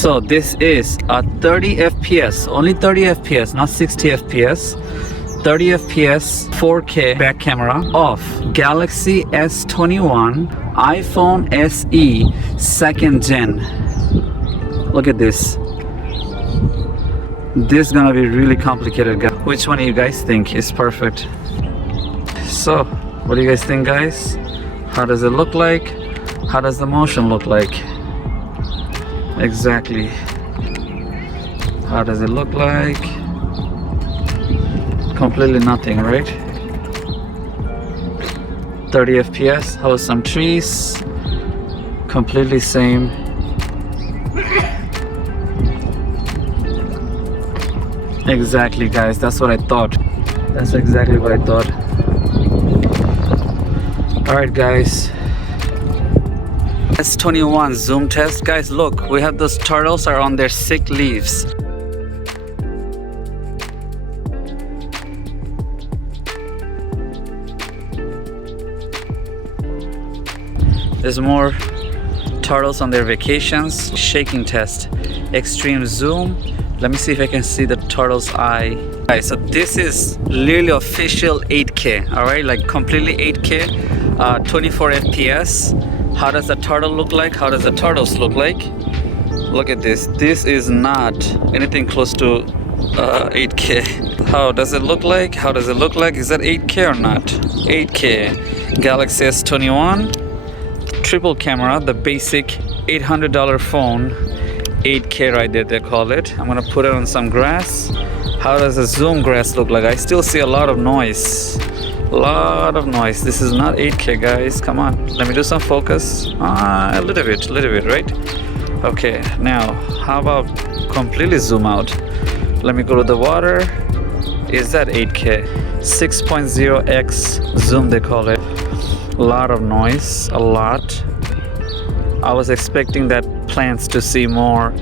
So this is a 30 FPS, only 30 FPS, not 60 FPS. 30 FPS 4K back camera of Galaxy S21 iPhone SE 2nd gen. Look at this. This is gonna be really complicated, guys. Which one do you guys think is perfect? So what do you guys think, guys? How does it look like? How does the motion look like? Exactly. How does it look like? Completely nothing, right? 30 FPS. How are some trees? Completely same. Exactly, guys. That's what I thought. That's exactly what I thought. Alright, guys. S21 zoom test. Guys, look, we have those turtles are on their sick leaves. There's more turtles on their vacations. Shaking test. Extreme zoom. Let me see if I can see the turtle's eye. Guys, so this is literally official 8K. Alright, like completely 8K, 24 FPS. How does the turtle look like? How does the turtles look like? Look at this. This is not anything close to 8K. How does it look like? How does it look like? Is that 8K or not? 8K. Galaxy S21. Triple camera, the basic $800 phone. 8K right there, they call it. I'm gonna put it on some grass. How does the zoom grass look like? I still see a lot of noise. This is not 8K, guys. Come on, let me do some focus. A little bit, right? Okay, now how about completely zoom out? Let me go to the water. Is that 8K? 6.0x zoom, they call it. A lot of noise, a lot. I was expecting that plants to see more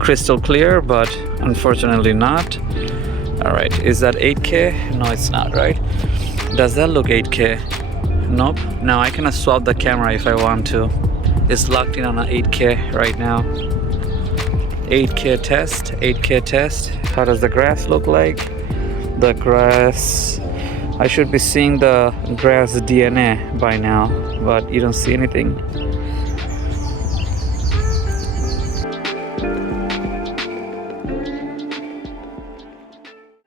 crystal clear, but unfortunately not. All right, is that 8K? No, it's not, right? Does that look 8K? Nope. Now I can swap the camera if I want to. It's locked in on an 8K right now. 8K test, 8K test. How does the grass look like? The grass, I should be seeing the grass DNA by now, but you don't see anything.